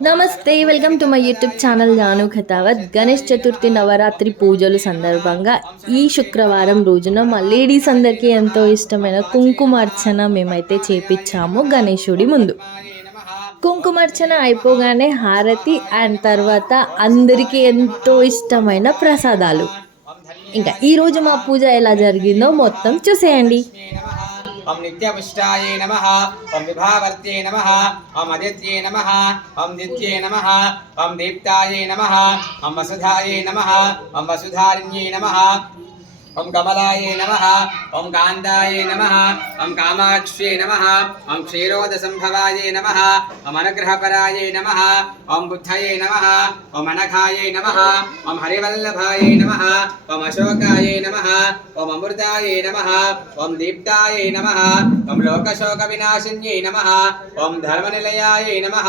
నమస్తే, welcome to my YouTube channel Janu Khatavath. Ganesh Chaturthi Navaratri పూజలు సందర్భంగా ఈ శుక్రవారం రోజున మా లేడీస్ అందరికీ ఎంతో ఇష్టమైన కుంకుమార్చన మేమైతే చేపించాము గణేశుడి ముందు. కుంకుమార్చన అయిపోగానే హారతి అండ్ తర్వాత అందరికీ ఎంతో ఇష్టమైన ప్రసాదాలు. ఇంకా ఈరోజు మా పూజ ఎలా జరిగిందో మొత్తం చూసేయండి. ओम नित्यपुष्टाये नमः, ओम विभावर्त्ये नमः, ओम आदित्ये नमः, ओम दित्ये नमः, ओम दीप्ताये नमः, ओम वसुधाये नमः, ओम वसुधारिण्ये नमः, ओम कमलाये नमः, ओम कान्ताये नमः, ओम कामाक्ष्ये नमः, ओम क्षीरोदसंभवाये नमः, ओम अनुग्रहपराये नमः, ओम बुद्धये नमः, ओम अनघाये नमः, ओम हरिवल्लभाये नमः, ओम अशोकाये नमः, ओम अमृताये नमः, ओम दीप्ताये नमः, ओम लोकशोकविनाशिन्ये नमः, ओम धर्मनिलयाये नमः,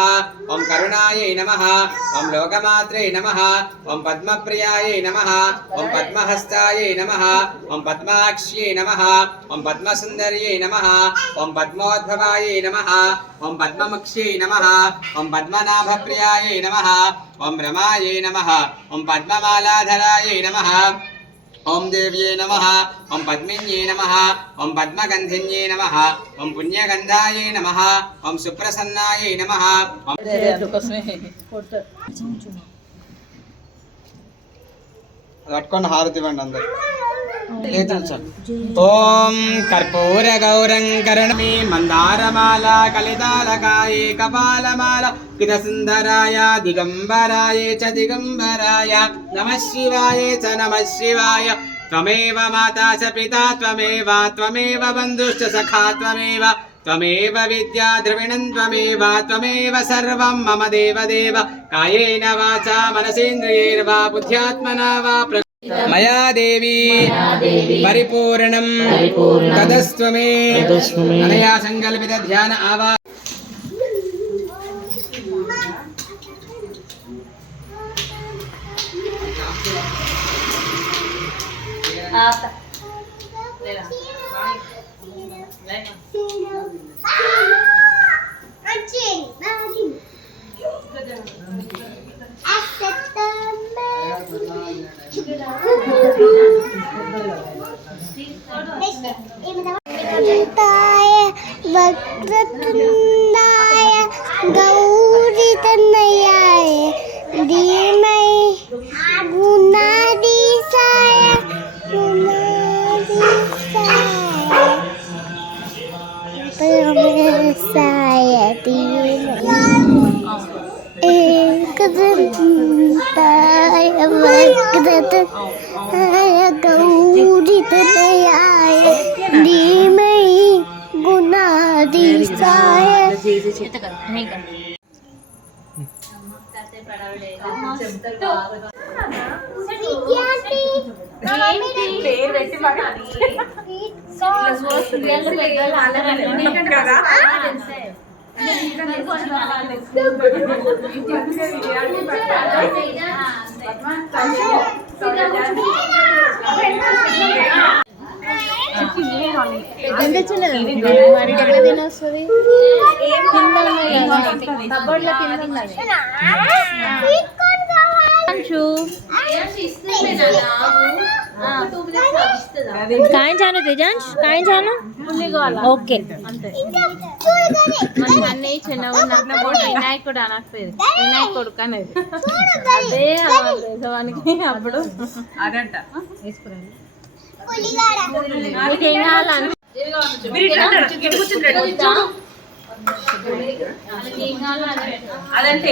ओम करुणाये नमः, ओम लोकमात्रे नमः, ओम पद्मप्रियाये नमः, ओम पद्महस्ताये नमः, ओम पद्माक्ष्ये नमः, ओम पद्मसुंदर्ये नमः, ओम पद्मोद्भवाये नमः, ओम पद्ममुक्ष्ये नमः, ओम पद्मनाभप्रियाये नमः, ओम रमाये नमः, ओम पद्ममालाधराये नमः, ओम देव्ये नमः, ओम पद्मिन्ये नमः, ओम पद्मगंधिन्ये नमः, ओम पुण्यगंधाये नमः, ओम सुप्रसन्नाये नमः, लट्कोंड हारति वंड अंदर ओम कर्पूर गौरं करणमे मंदारमाला कलितालकाये कपालमाला कितसुंदराय दिगंबराय च दिगंबराय नमः शिवाय च नमः शिवाय त्वमेव माता च पिता त्वमेव बन्धुश्च सखा त्वमेव विद्या द्रविणं त्वमेव सर्वं मम देवदेव कायेन वाचा मनसेन्द्रियैर्वा बुद्ध्यात्मना वा मया देवी परिपूर्णं तदस्तु मे अनया संकल्पित ध्यान आवा वक्रतुंडाय गौरीतनयाय धीमहि गुणाधीशाय परमेशाय धीमहि एकदन्ताय वक्रतुंडाय गौरीतनयाय धीमहि गुणाधीशाय काय जानो तेजांश काय जानो ओके వినాయకుడు అనకపోయేది వినాయకుడు అనేది అదే దేశవానికి అప్పుడు అదంట తీసుకురండి మీకేం కావాలని అదంటే